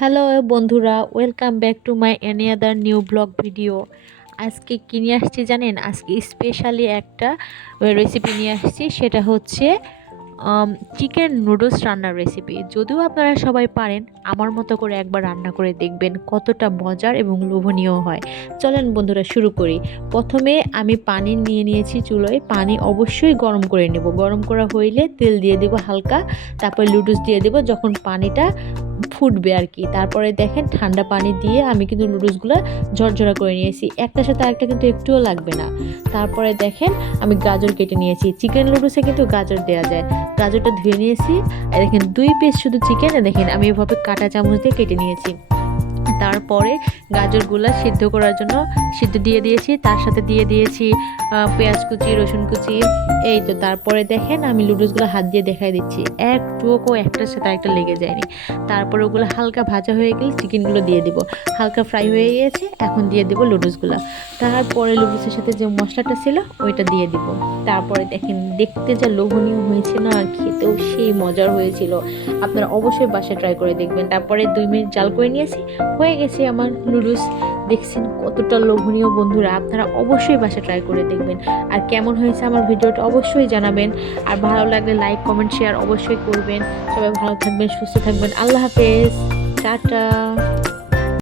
Hello বন্ধুরা, welcome back to my any other new blog video. আজকে কি নিয়ে আসছি জানেন? আজকে স্পেশালি একটা রেসিপি নিয়ে আসছি, সেটা হচ্ছে চিকেন নুডলস রান্নার রেসিপি। যদিও আপনারা সবাই পারেন, আমার মতো করে একবার রান্না করে দেখবেন কতটা মজার এবং লোভনীয় হয়। চলেন বন্ধুরা, শুরু করি। প্রথমে আমি পানি নিয়ে নিয়েছি চুলোয়। পানি অবশ্যই গরম করে নেব। গরম করা হইলে তেল দিয়ে দেব হালকা, তারপর নুডলস দিয়ে দেব যখন পানিটা ফুটবে আর কি। তারপরে দেখেন ঠান্ডা পানি দিয়ে আমি কিন্তু নুডলসগুলো ঝরঝরা করে নিয়েছি, একটার সাথে আরেকটা কিন্তু একটুও লাগবে না। তারপরে দেখেন আমি গাজর কেটে নিয়েছি। চিকেন নুডলসে কিন্তু গাজর দেওয়া যায়। গাজরটা ধুয়ে নিয়েছি। আর দেখেন 2 পিস শুধু চিকেন, দেখেন আমি এভাবে কাঁটা চামচ দিয়ে কেটে নিয়েছি। তারপরে গাজরগুলো সিদ্ধ করার জন্য সিদ্ধ দিয়ে দিয়েছি, তার সাথে দিয়ে দিয়েছি পেঁয়াজ কুচি, রসুন কুচি। এই তো তারপরে দেখেন আমি নুডলসগুলো হাত দিয়ে দেখাই দিচ্ছি, একটুও একটার সাথে একটা লেগে যায়নি। তারপরে ওগুলো হালকা ভাজা হয়ে গেলে চিকেনগুলো দিয়ে দিব। হালকা ফ্রাই হয়ে গিয়েছে, এখন দিয়ে দিব নুডলসগুলো। তারপরে নুডলসের সাথে যে মশলাটা ছিল ওইটা দিয়ে দিব। তারপরে দেখেন দেখতে যা লোভনীয় হয়েছে না, খেতেও সেই মজার হয়েছিল। আপনারা অবশ্যই বাসায় ট্রাই করে দেখবেন। তারপরে 2 মিনিট জাল করে নিয়েছি, হয়ে গেছে আমার নুডলস। দেখছেন কতটা লোভনীয় বন্ধুরা, আপনারা অবশ্যই বাসায় ট্রাই করে দেখবেন। আর কেমন হয়েছে আমার ভিডিওটা অবশ্যই জানাবেন। আর ভালো লাগলে লাইক কমেন্ট শেয়ার অবশ্যই করবেন। সবাই ভালো থাকবেন, সুস্থ থাকবেন। আল্লাহ হাফেজ, টাটা।